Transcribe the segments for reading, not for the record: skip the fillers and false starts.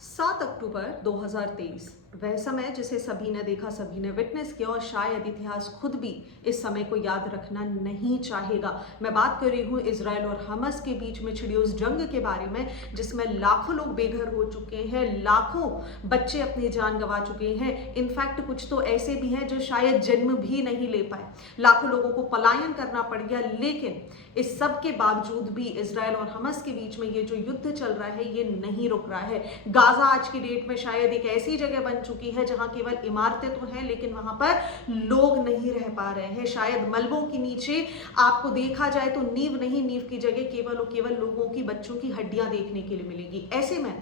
7 अक्टूबर 2023 वह समय जिसे सभी ने देखा, सभी ने विटनेस किया और शायद इतिहास खुद भी इस समय को याद रखना नहीं चाहेगा। मैं बात कर रही हूँ इजराइल और हमास के बीच में छिड़ी उस जंग के बारे में जिसमें लाखों लोग बेघर हो चुके हैं, लाखों बच्चे अपनी जान गंवा चुके हैं। इनफैक्ट कुछ तो ऐसे भी हैं जो शायद जन्म भी नहीं ले पाए। लाखों लोगों को पलायन करना पड़ गया। लेकिन इस सब के बावजूद भी इजराइल और हमास के बीच में ये जो युद्ध चल रहा है ये नहीं रुक रहा है। गाजा आज की डेट में शायद एक ऐसी जगह बन चुकी है जहां केवल इमारतें तो हैं लेकिन वहां पर लोग नहीं रह पा रहे हैं। शायद मलबों के नीचे आपको देखा जाए तो नींव नहीं, नींव की जगह केवल और केवल लोगों की, बच्चों की हड्डियां देखने के लिए मिलेगी। ऐसे में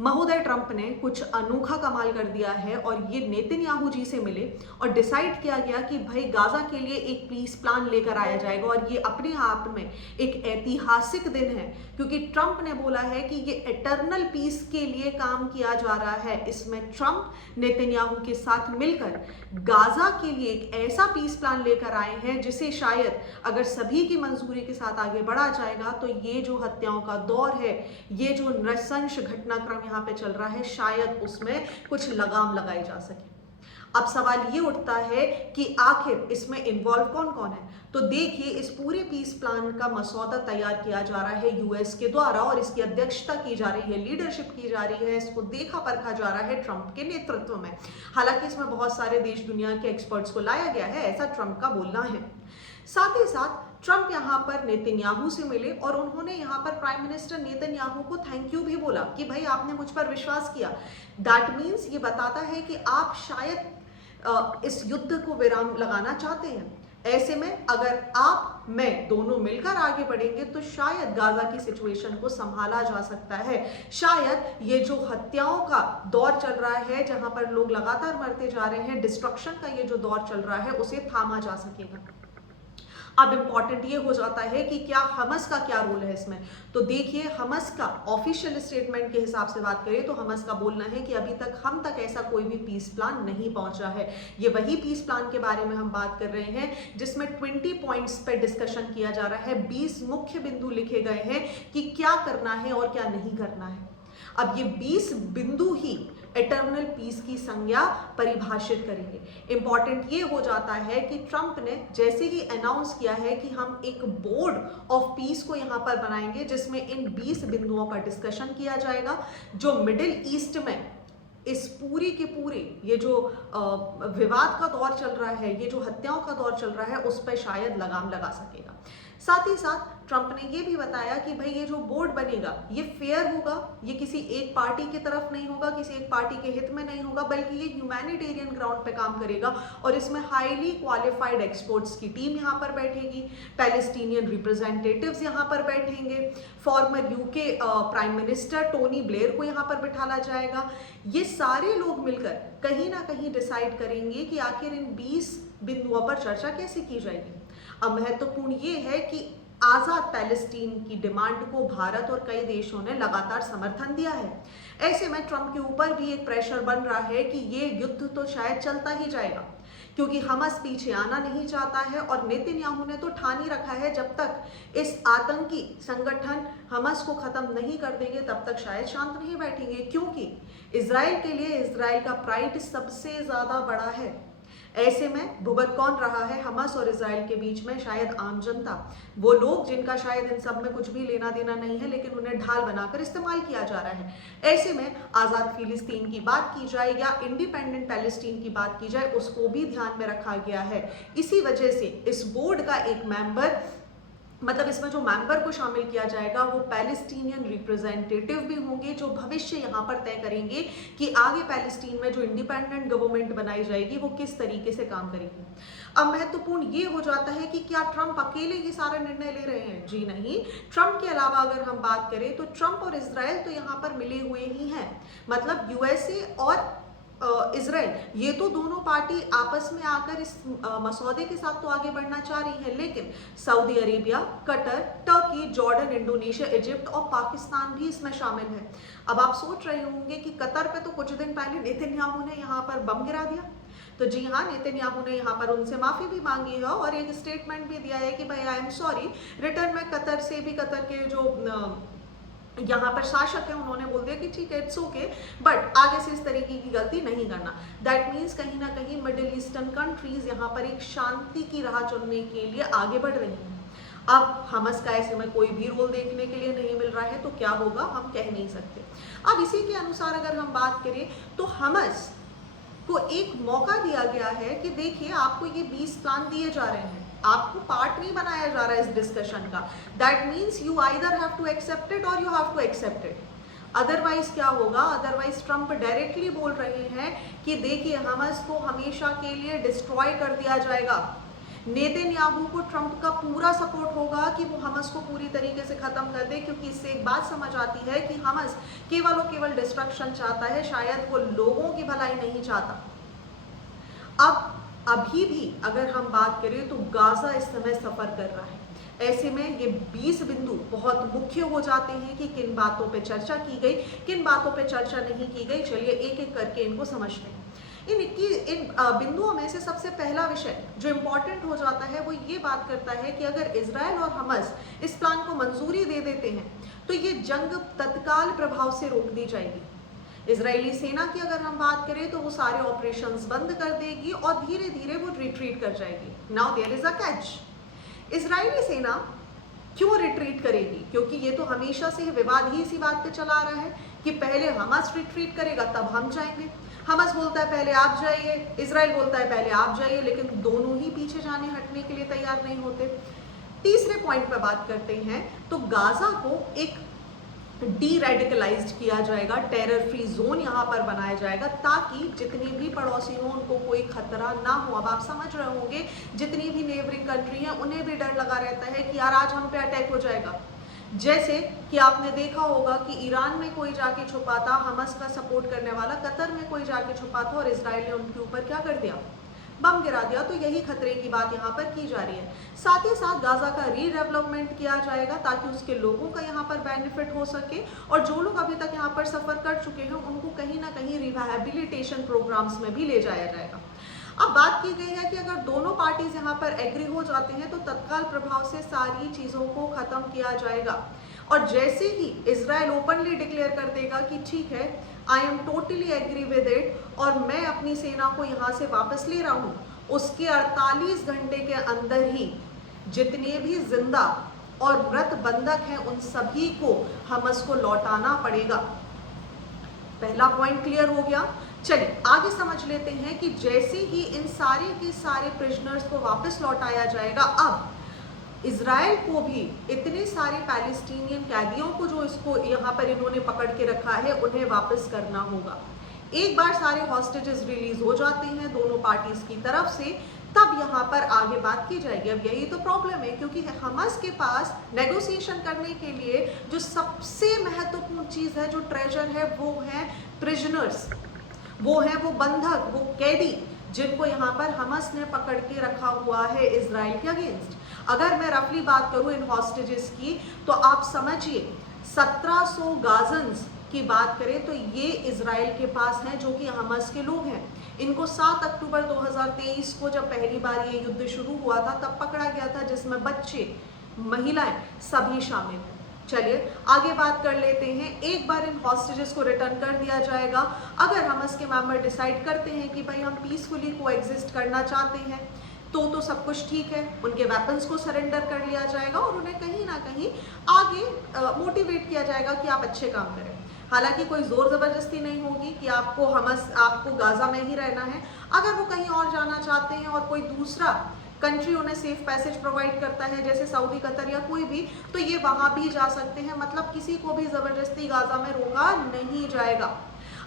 महोदय ट्रंप ने कुछ अनोखा कमाल कर दिया है और ये नेतन्याहू जी से मिले और डिसाइड किया गया कि भाई गाजा के लिए एक पीस प्लान लेकर आया जाएगा। और ये अपने आप में एक ऐतिहासिक दिन है क्योंकि ट्रंप ने बोला है कि ये एटर्नल पीस के लिए काम किया जा रहा है। इसमें ट्रंप नेतन्याहू के साथ मिलकर गाजा के लिए एक ऐसा पीस प्लान लेकर आए हैं जिसे शायद अगर सभी की मंजूरी के साथ आगे बढ़ा जाएगा तो ये जो हत्याओं का दौर है, ये जो नृशंस घटनाक्रम यहाँ पे चल रहा है, शायद उसमें कुछ लगाम लगाई जा सके। अब सवाल ये उठता है कि आखिर इसमें इन्वॉल्व कौन कौन है। तो देखिए, इस पूरे पीस प्लान का मसौदा तैयार किया जा रहा है यूएस के द्वारा और इसकी अध्यक्षता की जा रही है, लीडरशिप की जा रही है, इसको देखा परखा जा रहा है ट्रंप के नेतृत्व में। हालांकि इसमें बहुत सारे देश दुनिया के एक्सपर्ट्स को लाया गया है, ऐसा ट्रंप का बोलना है। साथ ही साथ ट्रंप यहां पर नेतन्याहू से मिले और उन्होंने यहां पर प्राइम मिनिस्टर नेतन्याहू को थैंक यू भी बोला कि भाई आपने मुझ पर विश्वास किया। दैट मीन्स ये बताता है कि आप शायद इस युद्ध को विराम लगाना चाहते हैं। ऐसे में अगर आप मैं दोनों मिलकर आगे बढ़ेंगे तो शायद गाजा की सिचुएशन को संभाला जा सकता है। शायद ये जो हत्याओं का दौर चल रहा है, जहां पर लोग लगातार मरते जा रहे हैं, डिस्ट्रक्शन का ये जो दौर चल रहा है, उसे थामा जा सकेगा। अब इंपॉर्टेंट ये हो जाता है कि क्या हमास का क्या रोल है इसमें। तो देखिए, हमास का ऑफिशियल स्टेटमेंट के हिसाब से बात करें तो हमास का बोलना है कि अभी तक हम तक ऐसा कोई भी पीस प्लान नहीं पहुंचा है। ये वही पीस प्लान के बारे में हम बात कर रहे हैं जिसमें 20 पॉइंट्स पे डिस्कशन किया जा रहा है। 20 मुख्य बिंदु लिखे गए हैं कि क्या करना है और क्या नहीं करना है। अब ये 20 बिंदु ही एटर्नल पीस की संज्ञा परिभाषित करेंगे। इंपॉर्टेंट ये हो जाता है कि ट्रंप ने जैसे ही अनाउंस किया है कि हम एक बोर्ड ऑफ पीस को यहां पर बनाएंगे जिसमें इन 20 बिंदुओं का डिस्कशन किया जाएगा, जो मिडिल ईस्ट में इस पूरी के पूरे ये जो विवाद का दौर चल रहा है, ये जो हत्याओं का दौर चल रहा है, उस पर शायद लगाम लगा सकेगा। साथ ही साथ ट्रंप ने ये भी बताया कि भाई ये जो बोर्ड बनेगा ये फेयर होगा, ये किसी एक पार्टी की तरफ नहीं होगा, किसी एक पार्टी के हित में नहीं होगा, बल्कि ये ह्यूमैनिटेरियन ग्राउंड पे काम करेगा और इसमें हाईली क्वालिफाइड एक्सपर्ट्स की टीम यहाँ पर बैठेगी, पैलेस्टीनियन रिप्रेजेंटेटिव्स यहाँ पर बैठेंगे, farmer UK prime minister Tony Blair को यहाँ पर बिठाला जाएगा। ये सारे लोग मिलकर कहीं ना कहीं डिसाइड करेंगे कि आखिर इन 20 बिंदुओं पर चर्चा कैसे की जाएगी। अब महत्वपूर्ण ये है कि आजाद पैलेस्टीन की डिमांड को भारत और कई देशों ने लगातार समर्थन दिया है। ऐसे में ट्रंप के ऊपर भी एक प्रेशर बन रहा है कि ये युद्ध तो शायद चलता ही जाएगा क्योंकि हमास पीछे आना नहीं चाहता है और नेतन्याहू ने तो ठान ही रखा है जब तक इस आतंकी संगठन हमास को खत्म नहीं कर देंगे तब तक शायद शांत नहीं बैठेंगे, क्योंकि इजराइल के लिए इजराइल का प्राइड सबसे ज्यादा बड़ा है। ऐसे में भुगत कौन रहा है हमास और इजराइल के बीच में? शायद आम जनता, वो लोग जिनका शायद इन सब में कुछ भी लेना देना नहीं है लेकिन उन्हें ढाल बनाकर इस्तेमाल किया जा रहा है। ऐसे में आजाद फिलिस्तीन की बात की जाए या इंडिपेंडेंट पैलेस्टीन की बात की जाए, उसको भी ध्यान में रखा गया है। इसी वजह से इस बोर्ड का एक मेंबर, मतलब इसमें जो मेंबर को शामिल किया जाएगा वो पैलेस्टीनियन रिप्रेजेंटेटिव भी होंगे जो भविष्य यहाँ पर तय करेंगे कि आगे पैलेस्टीन में जो इंडिपेंडेंट गवर्नमेंट बनाई जाएगी वो किस तरीके से काम करेगी। अब महत्वपूर्ण ये हो जाता है कि क्या ट्रंप अकेले ये सारा निर्णय ले रहे हैं? जी नहीं। ट्रंप के अलावा अगर हम बात करें तो ट्रंप और इजराइल तो यहाँ पर मिले हुए ही हैं। मतलब यूएसए और इजराइल, ये तो दोनों पार्टी आपस में आकर इस मसौदे के साथ तो आगे बढ़ना चाह रही है, लेकिन Saudi Arabia, Qatar, Turkey, Jordan, Indonesia, Egypt और पाकिस्तान भी इसमें शामिल है। अब आप सोच रहे होंगे कि कतर पे तो कुछ दिन पहले नेतन्याहू ने यहाँ पर बम गिरा दिया। तो जी हाँ, नेतन्याहू ने यहाँ पर उनसे माफी भी मांगी है और एक स्टेटमेंट भी दिया है कि भाई आई एम सॉरी। रिटर्न में कतर से भी, कतर के जो यहाँ पर शासक है, उन्होंने बोल दिया कि ठीक है इट्स ओके, बट आगे से इस तरीके की गलती नहीं करना। दैट मीन्स कहीं ना कहीं मिडिल ईस्टर्न कंट्रीज यहाँ पर एक शांति की राह चुनने के लिए आगे बढ़ रही हैं। अब हमास का ऐसे में कोई भी रोल देखने के लिए नहीं मिल रहा है, तो क्या होगा हम कह नहीं सकते। अब इसी के अनुसार अगर हम बात करें तो हमास को एक मौका दिया गया है कि देखिए आपको ये 20 प्लान दिए जा रहे हैं, आपको पार्ट नहीं बनाया जा रहा है इस डिस्कशन का। That means you either have to accept it और you have to accept it, otherwise क्या होगा, अदरवाइज ट्रंप डायरेक्टली बोल रहे हैं कि देखिए हमास को हमेशा के लिए डिस्ट्रॉय कर दिया जाएगा। नेतन्याहू को ट्रंप का पूरा सपोर्ट होगा कि वो हमास को पूरी तरीके से खत्म कर दे, क्योंकि इससे एक बात समझ आती है कि हमास केवल और केवल डिस्ट्रक्शन चाहता है, शायद वो लोगों की भलाई नहीं चाहता। अब अभी भी अगर हम बात करें तो गाजा इस समय सफर कर रहा है, ऐसे में ये 20 बिंदु बहुत मुख्य हो जाते हैं कि किन बातों पे चर्चा की गई, किन बातों पे चर्चा नहीं की गई। चलिए एक एक करके इनको समझते हैं। इन बिंदुओं में से सबसे पहला विषय जो इम्पोर्टेंट हो जाता है वो ये बात करता है कि अगर इजराइल और हमास इस प्लान को मंजूरी दे देते हैं तो ये जंग तत्काल प्रभाव से रोक दी जाएगी। इजरायली सेना की अगर हम बात करें तो वो सारे ऑपरेशंस बंद कर देगी और धीरे धीरे वो रिट्रीट कर जाएगी। Now there is a catch, Israeli सेना क्यों रिट्रीट करेगी, क्योंकि ये तो हमेशा से विवाद ही इसी बात पे चला रहा है कि पहले हमास रिट्रीट करेगा तब हम जाएंगे। हमास बोलता है पहले आप जाइए, इजराइल बोलता है पहले आप जाइए, लेकिन दोनों ही पीछे जाने हटने के लिए तैयार नहीं होते। तीसरे पॉइंट पर बात करते हैं तो गाजा को एक डी रेडिकलाइज्ड किया जाएगा, टेरर फ्री जोन यहाँ पर बनाया जाएगा ताकि जितने भी पड़ोसी हों उनको कोई खतरा ना हो। अब आप समझ रहे होंगे जितनी भी नेबरिंग कंट्री हैं उन्हें भी डर लगा रहता है कि यार आज हम पे अटैक हो जाएगा। जैसे कि आपने देखा होगा कि ईरान में कोई जाके छुपा था, हमास का सपोर्ट करने वाला, कतर में कोई जाके छुपा था और इजराइल ने उनके ऊपर क्या कर दिया, बम गिरा दिया। तो यही खतरे की बात यहाँ पर की जा रही है। साथ ही साथ गाजा का रीडेवलपमेंट किया जाएगा ताकि उसके लोगों का यहाँ पर बेनिफिट हो सके और जो लोग अभी तक यहाँ पर सफर कर चुके हैं उनको कहीं ना कहीं रिहैबिलिटेशन प्रोग्राम्स में भी ले जाया जाएगा। अब बात की गई है कि अगर दोनों पार्टीज यहाँ पर एग्री हो जाते हैं तो तत्काल प्रभाव से सारी चीजों को खत्म किया जाएगा। और जैसे ही इजराइल ओपनली डिक्लेयर कर देगा कि ठीक है I am totally agree with it और मैं अपनी सेना को यहाँ से वापस ले रहा हूँ, उसके 48 घंटे के अंदर ही जितने भी जिंदा और मृत बंधक हैं उन सभी को हमास को लौटाना पड़ेगा। पहला पॉइंट क्लियर हो गया। चलिए आगे समझ लेते हैं कि जैसे ही इन सारे के सारे प्रिजनर्स को वापस लौटाया जाएगा, अब इजराइल को भी इतने सारे पैलेस्टीनियन कैदियों को जो इसको यहाँ पर इन्होंने पकड़ के रखा है उन्हें वापस करना होगा। एक बार सारे हॉस्टेजेस रिलीज हो जाते हैं दोनों पार्टीज की तरफ से, तब यहाँ पर आगे बात की जाएगी। अब यही तो प्रॉब्लम है क्योंकि हमास के पास नेगोशिएशन करने के लिए जो सबसे महत्वपूर्ण चीज है, जो ट्रेजर है, वो है प्रिजनर्स, वो है वो बंधक, वो कैदी जिनको यहाँ पर हमास ने पकड़ के रखा हुआ है इजराइल के अगेंस्ट। अगर मैं रफली बात करूं इन हॉस्टेजेस की तो आप समझिए 1700 गाजन्स की बात करें तो ये इजराइल के पास हैं जो कि हमास के लोग हैं। इनको 7 अक्टूबर 2023 को जब पहली बार ये युद्ध शुरू हुआ था तब पकड़ा गया था, जिसमें बच्चे, महिलाएं सभी शामिल हैं। चलिए आगे बात कर लेते हैं। एक बार इन हॉस्टेजेस को रिटर्न कर दिया जाएगा, अगर हमास के मेंबर डिसाइड करते हैं कि भाई हम पीसफुली कोएग्जिस्ट करना चाहते हैं तो सब कुछ ठीक है, उनके वेपन्स को सरेंडर कर लिया जाएगा और उन्हें कहीं ना कहीं आगे मोटिवेट किया जाएगा कि आप अच्छे काम करें। हालांकि कोई जोर जबरदस्ती नहीं होगी कि आपको गाजा में ही रहना है। अगर वो कहीं और जाना चाहते हैं और कोई दूसरा कंट्री उन्हें सेफ पैसेज प्रोवाइड करता है जैसे सऊदी, कतर या कोई भी, तो ये वहां भी जा सकते हैं। मतलब किसी को भी जबरदस्ती गाजा में रोका नहीं जाएगा।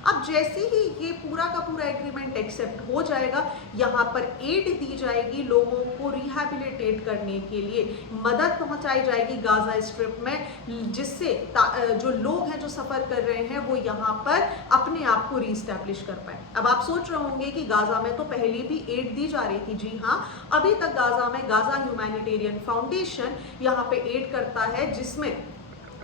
अब जैसे ही ये पूरा का पूरा एग्रीमेंट एक्सेप्ट हो जाएगा, यहाँ पर एड दी जाएगी लोगों को रिहैबिलिटेट करने के लिए, मदद पहुंचाई जाएगी गाजा स्ट्रिप में, जिससे जो लोग हैं जो सफर कर रहे हैं वो यहाँ पर अपने आप को रीस्टैब्लिश कर पाए। अब आप सोच रहे होंगे कि गाजा में तो पहले भी एड दी जा रही थी। जी हाँ, अभी तक गाजा में गाजा ह्यूमैनिटेरियन फाउंडेशन यहाँ पे एड करता है, जिसमें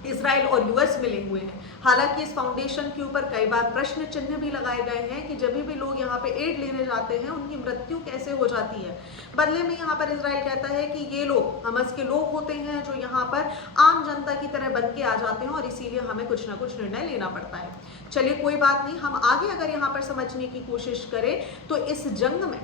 इसराइल और यूएस मिले हुए हैं। हालांकि इस फाउंडेशन के ऊपर कई बार प्रश्न चिन्ह भी लगाए गए हैं कि जब भी लोग यहाँ पे एड लेने जाते हैं उनकी मृत्यु कैसे हो जाती है। बदले में यहाँ पर इसराइल कहता है कि ये लोग हमास के लोग होते हैं जो यहाँ पर आम जनता की तरह बन के आ जाते हैं और इसीलिए हमें कुछ ना कुछ निर्णय लेना पड़ता है। चलिए कोई बात नहीं, हम आगे अगर यहाँ पर समझने की कोशिश करें तो इस जंग में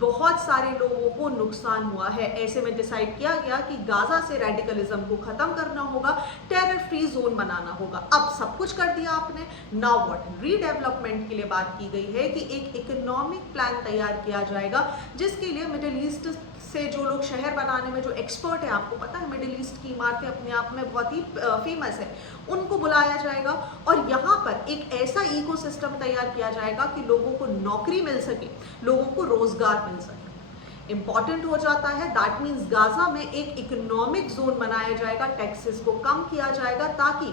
बहुत सारे लोगों को नुकसान हुआ है। ऐसे में डिसाइड किया गया कि गाजा से रेडिकलिज्म को खत्म करना होगा, टेरर फ्री जोन बनाना होगा। अब सब कुछ कर दिया आपने, नाउ व्हाट? रीडेवलपमेंट के लिए बात की गई है कि एक इकोनॉमिक प्लान तैयार किया जाएगा जिसके लिए मिडिल ईस्ट से जो लोग शहर बनाने में जो एक्सपर्ट है, आपको पता है मिडिल ईस्ट की इमारतें अपने आप में बहुत ही फेमस है, उनको बुलाया जाएगा और यहाँ पर एक ऐसा इकोसिस्टम तैयार किया जाएगा कि लोगों को नौकरी मिल सके, लोगों को रोजगार मिल सके। इंपॉर्टेंट हो जाता है, दैट मीन्स गाजा में एक इकोनॉमिक जोन बनाया जाएगा, टैक्सेस को कम किया जाएगा ताकि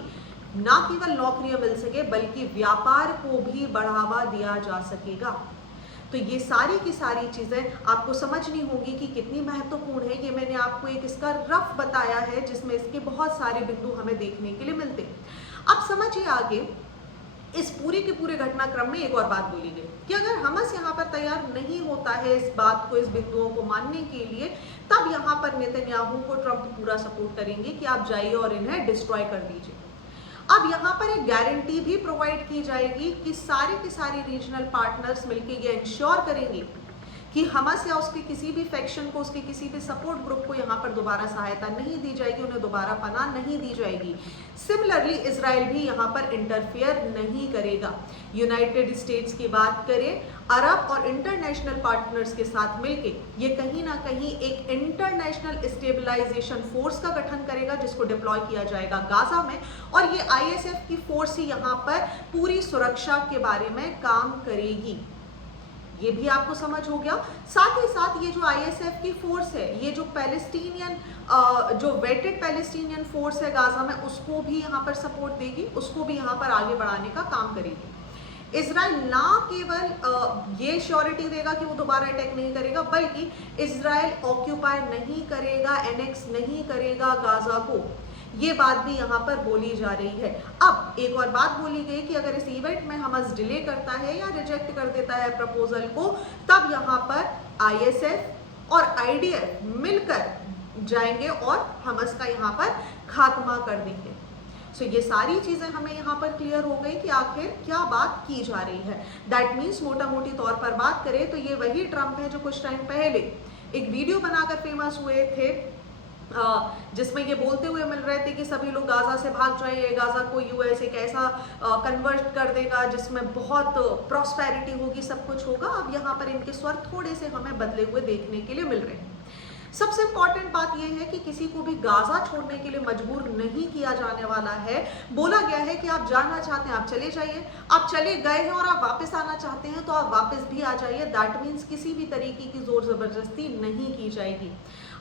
ना केवल नौकरियां मिल सके बल्कि व्यापार को भी बढ़ावा दिया जा सकेगा। तो ये सारी की सारी चीजें आपको समझनी होगी कि कितनी महत्वपूर्ण है। ये मैंने आपको एक इसका रफ बताया है जिसमें इसके बहुत सारे बिंदु हमें देखने के लिए मिलते हैं। अब समझिए आगे इस पूरे के पूरे घटनाक्रम में एक और बात बोली गई कि अगर हमास यहाँ पर तैयार नहीं होता है इस बात को, इस बिंदुओं को मानने के लिए, तब यहाँ पर नेतन्याहू को ट्रंप पूरा सपोर्ट करेंगे कि आप जाइए और इन्हें डिस्ट्रॉय कर दीजिए। अब यहाँ पर एक गारंटी भी प्रोवाइड की जाएगी कि सारे के सारे रीजनल पार्टनर्स मिलकर ये इंश्योर करेंगे कि हमास या उसके किसी भी फैक्शन को, उसके किसी भी सपोर्ट ग्रुप को यहाँ पर दोबारा सहायता नहीं दी जाएगी, उन्हें दोबारा पनाह नहीं दी जाएगी। सिमिलरली इसराइल भी यहाँ पर इंटरफेयर नहीं करेगा। यूनाइटेड स्टेट्स की बात करें, अरब और इंटरनेशनल पार्टनर्स के साथ मिलकर ये कहीं ना कहीं एक इंटरनेशनल स्टेबलाइजेशन फोर्स का गठन करेगा जिसको डिप्लॉय किया जाएगा गाजा में, और ये आईएसएफ की फोर्स ही यहाँ पर पूरी सुरक्षा के बारे में काम करेगी। ये भी आपको समझ हो गया। साथ ही साथ ये जो आईएसएफ की फोर्स है, ये जो पैलेस्टीनियन जो वेटेड पैलेस्टीनियन फोर्स है गाजा में, उसको भी यहाँ पर सपोर्ट देगी, उसको भी यहाँ पर आगे बढ़ाने का काम करेगी। इसराइल ना केवल ये श्योरिटी देगा कि वो दोबारा अटैक नहीं करेगा, बल्कि इसराइल ऑक्यूपाई नहीं करेगा, एनेक्स नहीं करेगा गाजा को, ये बात भी यहाँ पर बोली जा रही है। अब एक और बात बोली गई कि अगर इस इवेंट में हमास डिले करता है या रिजेक्ट कर देता है प्रपोजल को, तब यहाँ पर आईएसएफ और आईडीएफ मिलकर जाएंगे और हमास का यहाँ पर खात्मा कर देंगे। सो ये सारी चीजें हमें यहाँ पर क्लियर हो गई कि आखिर क्या बात की जा रही है। दैट मीन्स मोटा मोटी तौर पर बात करें तो ये वही ट्रंप है जो कुछ टाइम पहले एक वीडियो बनाकर फेमस हुए थे जिसमें ये बोलते हुए मिल रहे थे कि सभी लोग गाजा से भाग जाइए, गाजा को यूएस एक ऐसा कन्वर्ट कर देगा जिसमें बहुत प्रॉस्पेरिटी होगी, सब कुछ होगा। अब यहाँ पर इनके स्वर थोड़े से हमें बदले हुए देखने के लिए मिल रहे हैं। सबसे इंपॉर्टेंट बात यह है कि किसी को भी गाजा छोड़ने के लिए मजबूर नहीं किया जाने वाला है। बोला गया है कि आप जाना चाहते हैं आप चले जाइए, आप चले गए हैं और आप वापस आना चाहते हैं तो आप वापस भी आ जाइए। दैट मीन्स किसी भी तरीके की जोर जबरदस्ती नहीं की जाएगी।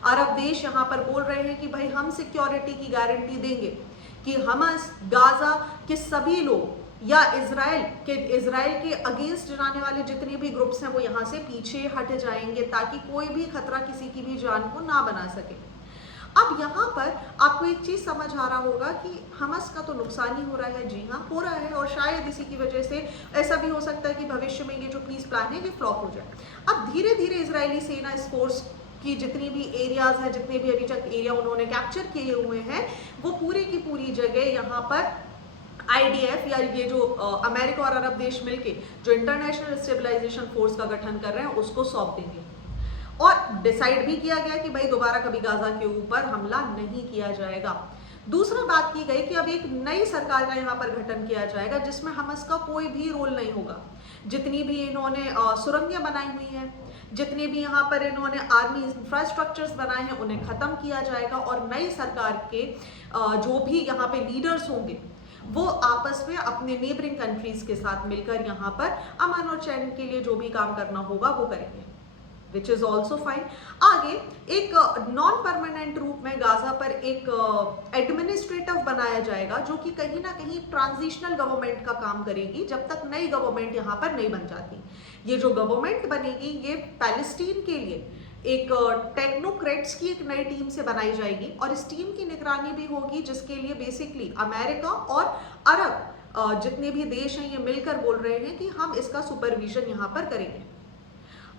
अरब देश यहाँ पर बोल रहे हैं कि भाई हम सिक्योरिटी की गारंटी देंगे कि हमास, गाजा के सभी लोग या इजराइल के अगेंस्ट जाने वाले जितने भी ग्रुप्स हैं वो यहाँ से पीछे हट जाएंगे ताकि कोई भी खतरा किसी की भी जान को ना बना सके। अब यहाँ पर आपको एक चीज समझ आ रहा होगा कि हमास का तो नुकसान ही हो रहा है। जी हाँ, हो रहा है, और शायद इसी की वजह से ऐसा भी हो सकता है कि भविष्य में ये जो पीस प्लान है ये फ्लॉप हो जाए। अब धीरे धीरे इजरायली सेना इस फोर्स की जितनी भी एरियाज हैं, जितने भी अभी तक एरिया उन्होंने कैप्चर किए हुए हैं, वो पूरी की पूरी जगह यहाँ पर आईडीएफ या ये जो अमेरिका और अरब देश मिलके जो इंटरनेशनल स्टेबलाइजेशन फोर्स का गठन कर रहे हैं उसको सौंप देंगे। और डिसाइड भी किया गया कि भाई दोबारा कभी गाजा के ऊपर हमला नहीं किया जाएगा। दूसरा बात की गई कि अब एक नई सरकार का यहाँ पर गठन किया जाएगा जिसमें हमास का कोई भी रोल नहीं होगा। जितनी भी इन्होंने सुरंगें बनाई हुई हैं, जितने भी यहाँ पर इन्होंने आर्मी इंफ्रास्ट्रक्चर्स बनाए हैं उन्हें खत्म किया जाएगा और नई सरकार के जो भी यहाँ पे लीडर्स होंगे वो आपस में अपने नेबरिंग कंट्रीज के साथ मिलकर यहाँ पर अमन और चैन के लिए जो भी काम करना होगा वो करेंगे, विच इज ऑल्सो फाइन। आगे एक नॉन परमानेंट रूप में गाजा पर एक एडमिनिस्ट्रेटिव बनाया जाएगा जो कि कहीं ना कहीं ट्रांजिशनल गवर्नमेंट का काम करेगी जब तक नई गवर्नमेंट यहाँ पर नहीं बन जाती। ये जो गवर्नमेंट बनेगी ये पैलेस्टीन के लिए एक टेक्नोक्रेट्स की एक नई टीम से बनाई जाएगी और इस टीम की निगरानी भी होगी, जिसके लिए बेसिकली अमेरिका और अरब जितने भी देश हैं ये मिलकर बोल रहे हैं कि हम इसका सुपरविजन यहाँ पर करेंगे।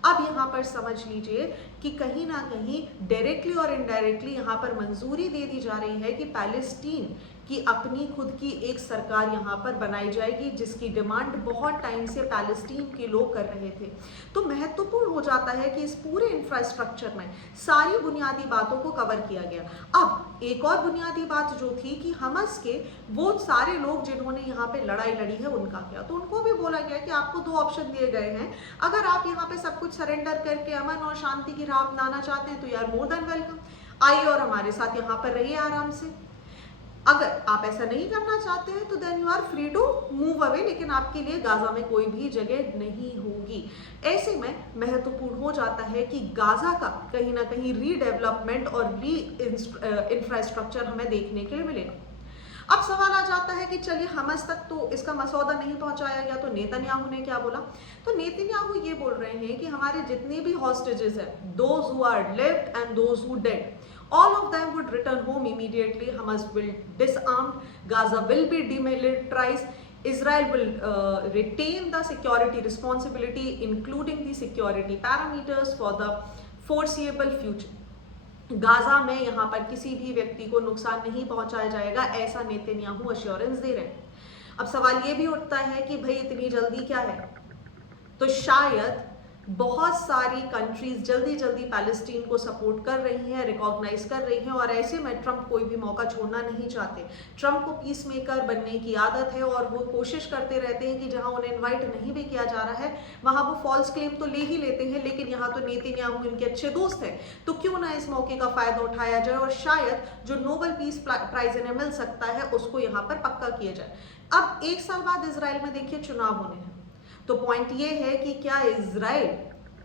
अब यहाँ पर समझ लीजिए कि कहीं ना कहीं डायरेक्टली और इनडायरेक्टली यहाँ पर मंजूरी दे दी जा रही है कि पैलेस्टीन की अपनी खुद की एक सरकार यहाँ पर बनाई जाएगी, जिसकी डिमांड बहुत टाइम से पैलेस्टीन के लोग कर रहे थे। तो महत्वपूर्ण हो जाता है कि इस पूरे इंफ्रास्ट्रक्चर में सारी बुनियादी बातों को कवर किया गया। अब एक और बुनियादी बात जो थी कि हमास के वो सारे लोग जिन्होंने यहाँ पे लड़ाई लड़ी है उनका क्या, तो उनको भी बोला गया कि आपको 2 ऑप्शन दिए गए हैं, अगर आप यहाँ पे सब कुछ सरेंडर करके अमन और शांति की राह अपनाना चाहते हैं तो यार मोर देन वेलकम, आइए और हमारे साथ यहाँ पर रहिए आराम से। अगर आप ऐसा नहीं करना चाहते हैं तो then you are free to move away, लेकिन आपके लिए गाजा में कोई भी जगह नहीं होगी। ऐसे में महत्वपूर्ण हो जाता है कि गाजा का कहीं ना कहीं रीडेवलपमेंट और री इंफ्रास्ट्रक्चर हमें देखने के लिए मिलेगा। अब सवाल आ जाता है कि चलिए हमास तक तो इसका मसौदा नहीं पहुंचाया गया, तो नेतन्याहू ने क्या बोला? तो नेतन्याहू ये बोल रहे हैं कि हमारे जितने भी हॉस्टेजेस हैं, those who are lived and those who dead, all of them would return home immediately. Hamas will disarm, Gaza will be demilitarized, Israel will retain the security responsibility, including the security parameters for the foreseeable future. Gaza में यहाँ पर किसी भी व्यक्ति को नुकसान नहीं पहुंचाया जाएगा, ऐसा नेतन्याहू अश्योरेंस दे रहे हैं। अब सवाल ये भी उठता है कि भाई इतनी जल्दी क्या है? तो शायद बहुत सारी कंट्रीज जल्दी जल्दी पैलेस्टीन को सपोर्ट कर रही हैं, रिकॉग्नाइज कर रही हैं, और ऐसे में ट्रंप कोई भी मौका छोड़ना नहीं चाहते। ट्रंप को पीस मेकर बनने की आदत है और वो कोशिश करते रहते हैं कि जहां उन्हें इनवाइट नहीं भी किया जा रहा है वहां वो फॉल्स क्लेम तो ले ही लेते हैं, लेकिन यहाँ तो नेतन्याहू इनके अच्छे दोस्त हैं, तो क्यों ना इस मौके का फायदा उठाया जाए और शायद जो नोबेल पीस प्राइज इन्हें मिल सकता है उसको यहाँ पर पक्का किया जाए। अब 1 साल बाद इसराइल में देखिए चुनाव होने हैं, तो पॉइंट ये है कि क्या इजराइल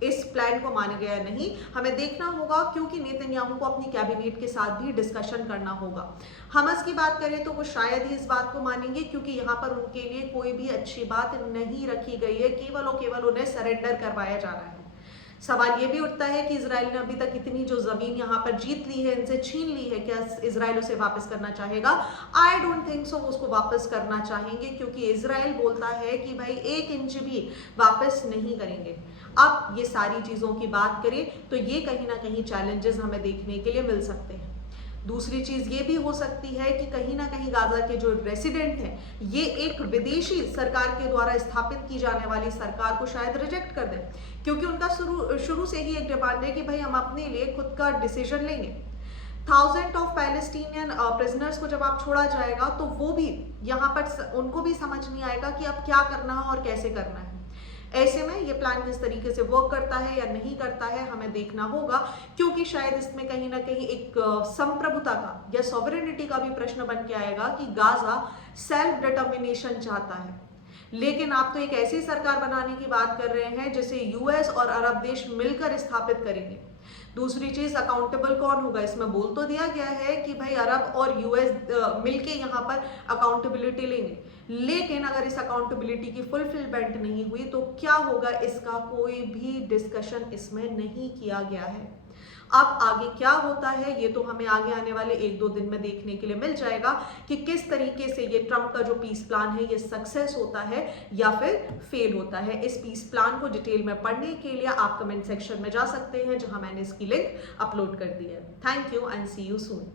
इस प्लान को मानेगा या नहीं, हमें देखना होगा, क्योंकि नेतन्याहू को अपनी कैबिनेट के साथ भी डिस्कशन करना होगा। हमास की बात करें तो वो शायद ही इस बात को मानेंगे, क्योंकि यहाँ पर उनके लिए कोई भी अच्छी बात नहीं रखी गई है, केवल और केवल उन्हें सरेंडर करवाया जा रहा है। सवाल ये भी उठता है कि इजराइल ने अभी तक इतनी जो जमीन यहाँ पर जीत ली है, इनसे छीन ली है, क्या इजराइल उसे वापस करना चाहेगा? आई डोंट थिंक सो उसको वापस करना चाहेंगे, क्योंकि इजराइल बोलता है कि भाई 1 इंच भी वापस नहीं करेंगे। अब ये सारी चीजों की बात करें तो ये कहीं ना कहीं चैलेंजेस हमें देखने के लिए मिल सकते हैं। दूसरी चीज ये भी हो सकती है कि कहीं ना कहीं गाजा के जो रेसिडेंट हैं ये एक विदेशी सरकार के द्वारा स्थापित की जाने वाली सरकार को शायद रिजेक्ट कर दें, क्योंकि उनका शुरू से ही एक डिमांड है कि भाई हम अपने लिए खुद का डिसीजन लेंगे। 1000 ऑफ पैलेस्टीनियन प्रिजनर्स को जब आप छोड़ा जाएगा तो वो भी यहाँ पर उनको भी समझ नहीं आएगा कि अब क्या करना है और कैसे करना है। ऐसे में ये प्लान किस तरीके से वर्क करता है या नहीं करता है हमें देखना होगा, क्योंकि शायद इसमें कहीं ना कहीं एक संप्रभुता का या सॉवरेनिटी का भी प्रश्न बन के आएगा कि गाजा सेल्फ डिटर्मिनेशन चाहता है, लेकिन आप तो एक ऐसी सरकार बनाने की बात कर रहे हैं जिसे यूएस और अरब देश मिलकर स्थापित करेंगे। दूसरी चीज, अकाउंटेबल कौन होगा? इसमें बोल तो दिया गया है कि भाई अरब और यूएस मिलके यहाँ पर अकाउंटेबिलिटी लेंगे, लेकिन अगर इस अकाउंटेबिलिटी की फुलफिलमेंट नहीं हुई तो क्या होगा, इसका कोई भी डिस्कशन इसमें नहीं किया गया है। अब आगे क्या होता है ये तो हमें आगे आने वाले 1-2 दिन में देखने के लिए मिल जाएगा कि किस तरीके से ये ट्रंप का जो पीस प्लान है ये सक्सेस होता है या फिर फेल होता है। इस पीस प्लान को डिटेल में पढ़ने के लिए आप कमेंट सेक्शन में जा सकते हैं, जहां मैंने इसकी लिंक अपलोड कर दी है। Thank you and see you soon.